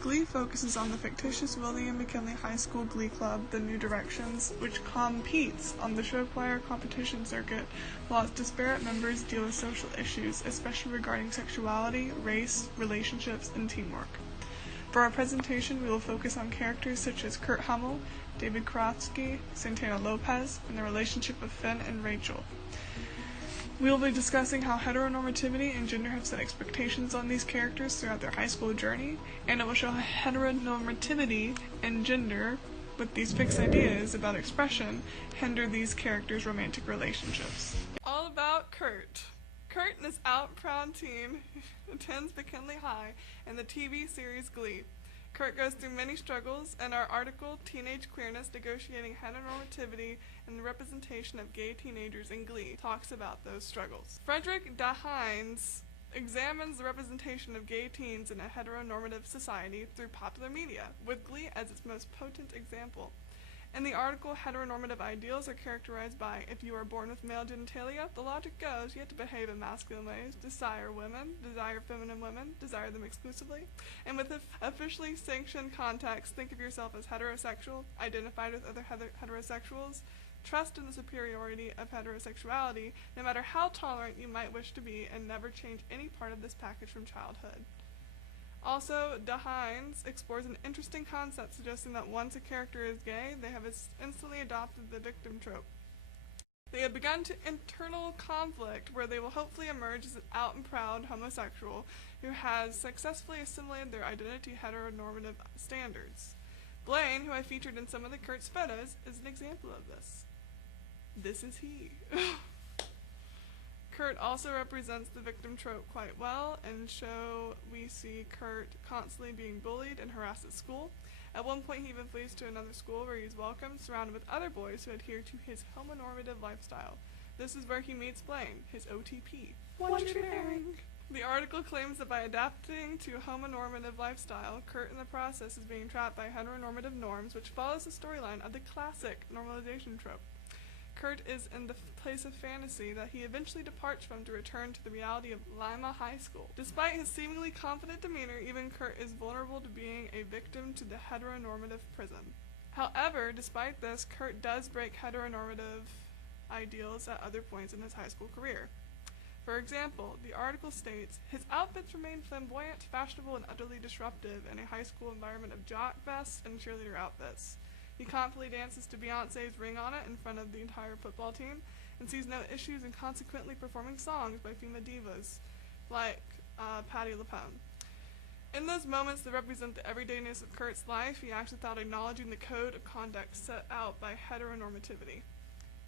Glee focuses on the fictitious William McKinley High School Glee Club, The New Directions, which competes on the show choir competition circuit, while its disparate members deal with social issues, especially regarding sexuality, race, relationships, and teamwork. For our presentation, we will focus on characters such as Kurt Hummel, David Karofsky, Santana Lopez, and the relationship of Finn and Rachel. We will be discussing how heteronormativity and gender have set expectations on these characters throughout their high school journey, and it will show how heteronormativity and gender, with these fixed ideas about expression, hinder these characters' romantic relationships. All about Kurt. Kurt and his out-proud team attends McKinley High in the TV series Glee. Kurt goes through many struggles, and our article, Teenage Queerness, Negotiating Heteronormativity and the Representation of Gay Teenagers in Glee, talks about those struggles. Frederick DeHines examines the representation of gay teens in a heteronormative society through popular media, with Glee as its most potent example. In the article, heteronormative ideals are characterized by, if you are born with male genitalia, the logic goes, you have to behave in masculine ways, desire women, desire feminine women, desire them exclusively, and with officially sanctioned context, think of yourself as heterosexual, identified with other heterosexuals, trust in the superiority of heterosexuality, no matter how tolerant you might wish to be, and never change any part of this package from childhood. Also, DeHines explores an interesting concept suggesting that once a character is gay, they have instantly adopted the victim trope. They have begun to internal conflict where they will hopefully emerge as an out and proud homosexual who has successfully assimilated their identity heteronormative standards. Blaine, who I featured in some of the Kurt's photos, is an example of this. This is he. Kurt also represents the victim trope quite well. In the show, we see Kurt constantly being bullied and harassed at school. At one point, he even flees to another school where he is welcomed, surrounded with other boys who adhere to his homonormative lifestyle. This is where he meets Blaine, his OTP. One true pairing. The article claims that by adapting to a homonormative lifestyle, Kurt in the process is being trapped by heteronormative norms, which follows the storyline of the classic normalization trope. Kurt is in the place of fantasy that he eventually departs from to return to the reality of Lima High School. Despite his seemingly confident demeanor, even Kurt is vulnerable to being a victim to the heteronormative prison. However, despite this, Kurt does break heteronormative ideals at other points in his high school career. For example, the article states, his outfits remain flamboyant, fashionable, and utterly disruptive in a high school environment of jock vests and cheerleader outfits. He confidently dances to Beyoncé's Ring on It in front of the entire football team, and sees no issues in consequently performing songs by female divas, like Patti LuPone. In those moments that represent the everydayness of Kurt's life, he acts without acknowledging the code of conduct set out by heteronormativity.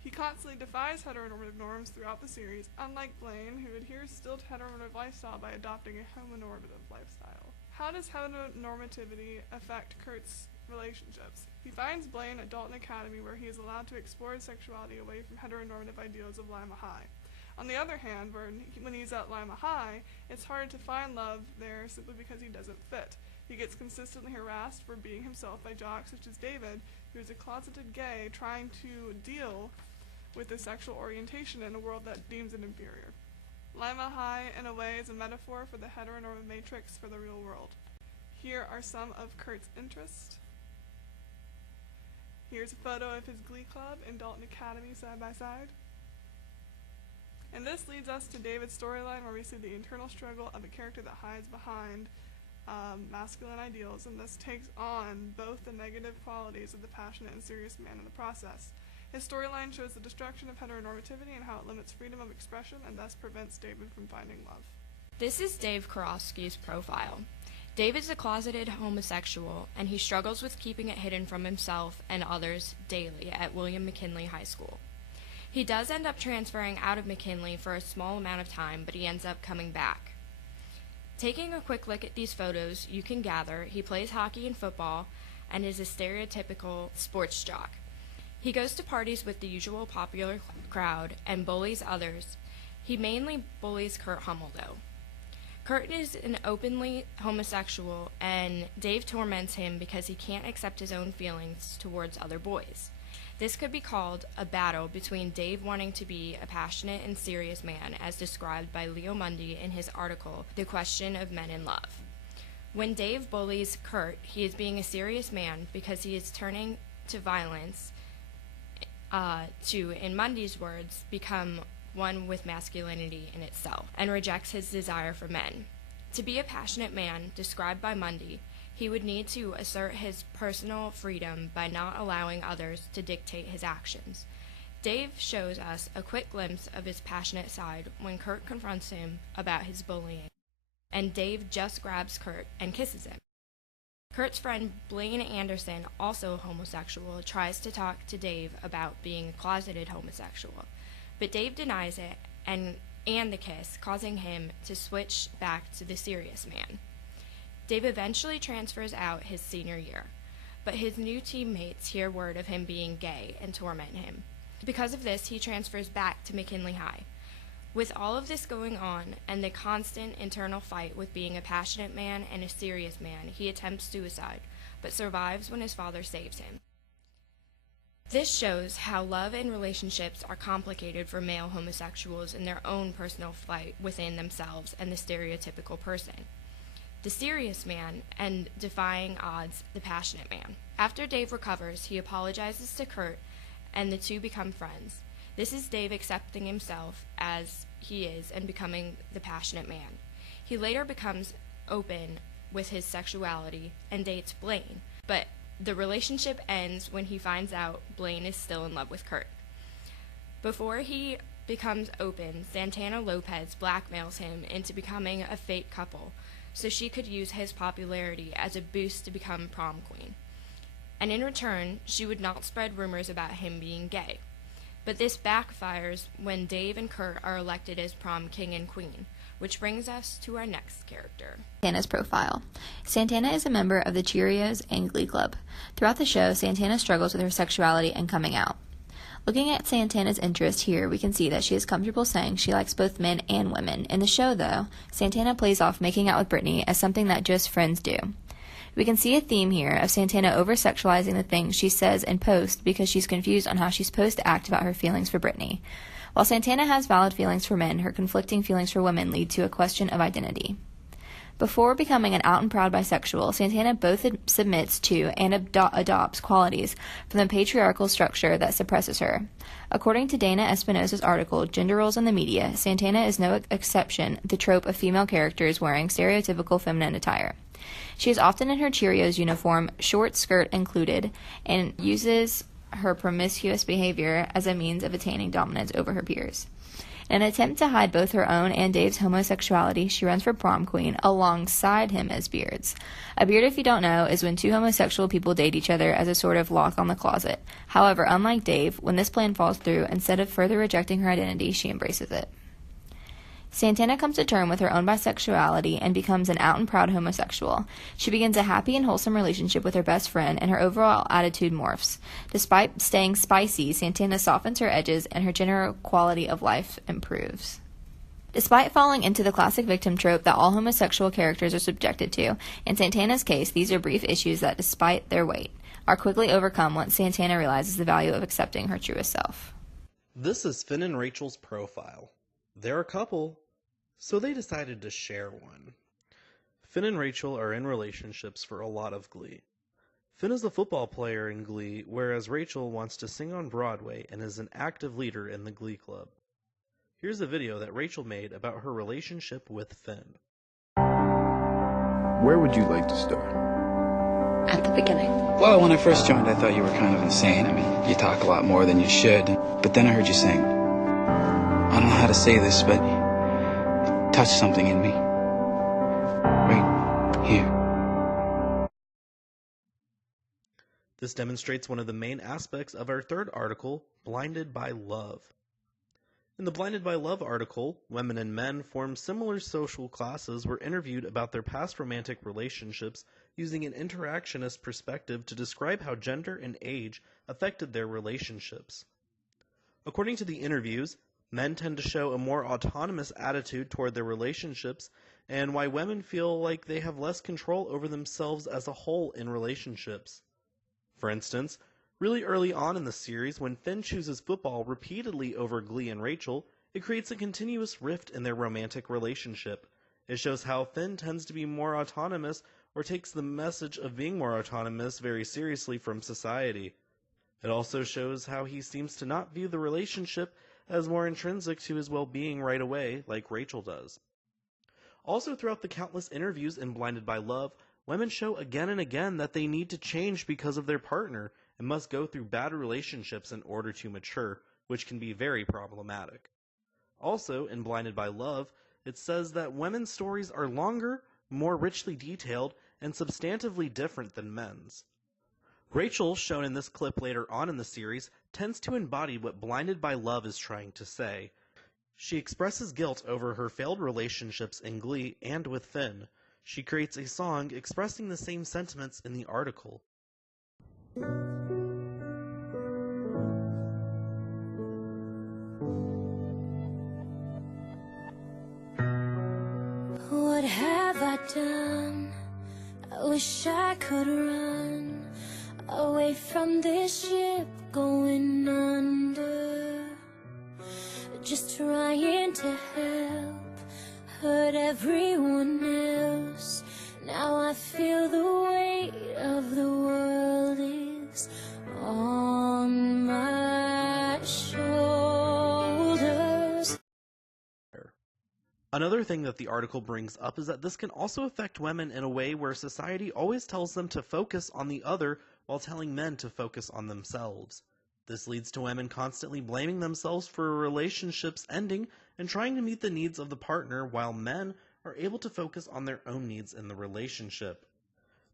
He constantly defies heteronormative norms throughout the series, unlike Blaine, who adheres still to heteronormative lifestyle by adopting a homonormative lifestyle. How does heteronormativity affect Kurt's relationships? He finds Blaine at Dalton Academy, where he is allowed to explore his sexuality away from heteronormative ideals of Lima High. On the other hand, when he's at Lima High, it's hard to find love there simply because he doesn't fit. He gets consistently harassed for being himself by jocks such as David, who is a closeted gay trying to deal with his sexual orientation in a world that deems it inferior. Lima High, in a way, is a metaphor for the heteronormative matrix for the real world. Here are some of Kurt's interests. Here's a photo of his Glee Club and Dalton Academy side by side. And this leads us to David's storyline, where we see the internal struggle of a character that hides behind masculine ideals, and thus takes on both the negative qualities of the passionate and serious man in the process. His storyline shows the destruction of heteronormativity and how it limits freedom of expression and thus prevents David from finding love. This is Dave Karofsky's profile. Dave is a closeted homosexual, and he struggles with keeping it hidden from himself and others daily at William McKinley High School. He does end up transferring out of McKinley for a small amount of time, but he ends up coming back. Taking a quick look at these photos, you can gather he plays hockey and football and is a stereotypical sports jock. He goes to parties with the usual popular crowd and bullies others. He mainly bullies Kurt Hummel, though. Kurt is an openly homosexual, and Dave torments him because he can't accept his own feelings towards other boys. This could be called a battle between Dave wanting to be a passionate and serious man, as described by Mundy in his article, The Question of Men in Love. When Dave bullies Kurt, he is being a serious man because he is turning to violence to, in Mundy's words, become one with masculinity in itself, and rejects his desire for men. To be a passionate man, described by Mundy, he would need to assert his personal freedom by not allowing others to dictate his actions. Dave shows us a quick glimpse of his passionate side when Kurt confronts him about his bullying, and Dave just grabs Kurt and kisses him. Kurt's friend Blaine Anderson, also homosexual, tries to talk to Dave about being a closeted homosexual, but Dave denies it and the kiss, causing him to switch back to the serious man. Dave eventually transfers out his senior year, but his new teammates hear word of him being gay and torment him. Because of this, he transfers back to McKinley High. With all of this going on, and the constant internal fight with being a passionate man and a serious man, he attempts suicide, but survives when his father saves him. This shows how love and relationships are complicated for male homosexuals in their own personal fight within themselves and the stereotypical person. The serious man, and defying odds, the passionate man. After Dave recovers, he apologizes to Kurt, and the two become friends. This is Dave accepting himself as he is and becoming the passionate man. He later becomes open with his sexuality and dates Blaine, but the relationship ends when he finds out Blaine is still in love with Kurt. Before he becomes open, Santana Lopez blackmails him into becoming a fake couple so she could use his popularity as a boost to become prom queen. And in return, she would not spread rumors about him being gay. But this backfires when Dave and Kurt are elected as prom king and queen, which brings us to our next character. Santana's profile. Santana is a member of the Cheerios and Glee Club. Throughout the show, Santana struggles with her sexuality and coming out. Looking at Santana's interest here, we can see that she is comfortable saying she likes both men and women. In the show, though, Santana plays off making out with Brittany as something that just friends do. We can see a theme here of Santana over-sexualizing the things she says and posts because she's confused on how she's supposed to act about her feelings for Brittany. While Santana has valid feelings for men, her conflicting feelings for women lead to a question of identity. Before becoming an out-and-proud bisexual, Santana both submits to and adopts qualities from the patriarchal structure that suppresses her. According to Dana Espinosa's article, Gender Roles in the Media, Santana is no exception to the trope of female characters wearing stereotypical feminine attire. She is often in her Cheerios uniform, short skirt included, and uses her promiscuous behavior as a means of attaining dominance over her peers. In an attempt to hide both her own and Dave's homosexuality, she runs for prom queen alongside him as beards. A beard, if you don't know, is when two homosexual people date each other as a sort of lock on the closet. However, unlike Dave, when this plan falls through, instead of further rejecting her identity, she embraces it. Santana comes to terms with her own bisexuality and becomes an out-and-proud homosexual. She begins a happy and wholesome relationship with her best friend, and her overall attitude morphs. Despite staying spicy, Santana softens her edges, and her general quality of life improves. Despite falling into the classic victim trope that all homosexual characters are subjected to, in Santana's case, these are brief issues that, despite their weight, are quickly overcome once Santana realizes the value of accepting her truest self. This is Finn and Rachel's profile. They're a couple, so they decided to share one. Finn and Rachel are in relationships for a lot of Glee. Finn is a football player in Glee, whereas Rachel wants to sing on Broadway and is an active leader in the Glee Club. Here's a video that Rachel made about her relationship with Finn. Where would you like to start? At the beginning. Well, when I first joined, I thought you were kind of insane. I mean, you talk a lot more than you should. But then I heard you sing. I don't know how to say this, but it touched something in me. Right here. This demonstrates one of the main aspects of our third article, Blinded by Love. In the Blinded by Love article, women and men from similar social classes were interviewed about their past romantic relationships using an interactionist perspective to describe how gender and age affected their relationships. According to the interviews, men tend to show a more autonomous attitude toward their relationships, and why women feel like they have less control over themselves as a whole in relationships. For instance, really early on in the series, when Finn chooses football repeatedly over Glee and Rachel, it creates a continuous rift in their romantic relationship. It shows how Finn tends to be more autonomous or takes the message of being more autonomous very seriously from society. It also shows how he seems to not view the relationship as more intrinsic to his well-being right away, like Rachel does. Also, throughout the countless interviews in Blinded by Love, women show again and again that they need to change because of their partner and must go through bad relationships in order to mature, which can be very problematic. Also, in Blinded by Love, it says that women's stories are longer, more richly detailed, and substantively different than men's. Rachel, shown in this clip later on in the series, tends to embody what Blinded by Love is trying to say. She expresses guilt over her failed relationships in Glee and with Finn. She creates a song expressing the same sentiments in the article. What have I done? I wish I could run away from this ship going under. Just trying to help, hurt everyone else. Now I feel the weight of the world is on my shoulders. Another thing that the article brings up is that this can also affect women in a way where society always tells them to focus on the other while telling men to focus on themselves. This leads to women constantly blaming themselves for relationships ending and trying to meet the needs of the partner, while men are able to focus on their own needs in the relationship.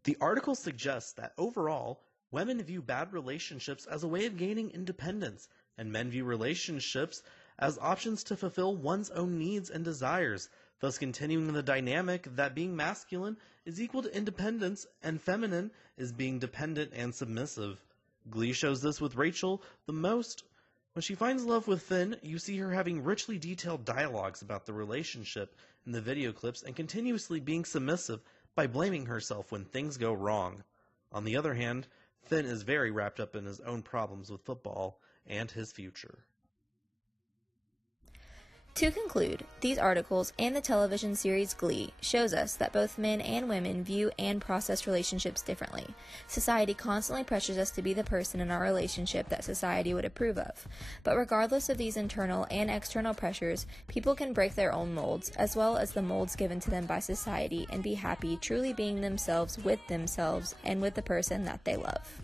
The article suggests that overall, women view bad relationships as a way of gaining independence, and men view relationships as options to fulfill one's own needs and desires, thus continuing the dynamic that being masculine is equal to independence and feminine is being dependent and submissive. Glee shows this with Rachel the most. When she finds love with Finn, you see her having richly detailed dialogues about the relationship in the video clips and continuously being submissive by blaming herself when things go wrong. On the other hand, Finn is very wrapped up in his own problems with football and his future. To conclude, these articles and the television series Glee shows us that both men and women view and process relationships differently. Society constantly pressures us to be the person in our relationship that society would approve of. But regardless of these internal and external pressures, people can break their own molds, as well as the molds given to them by society, and be happy truly being themselves, and with the person that they love.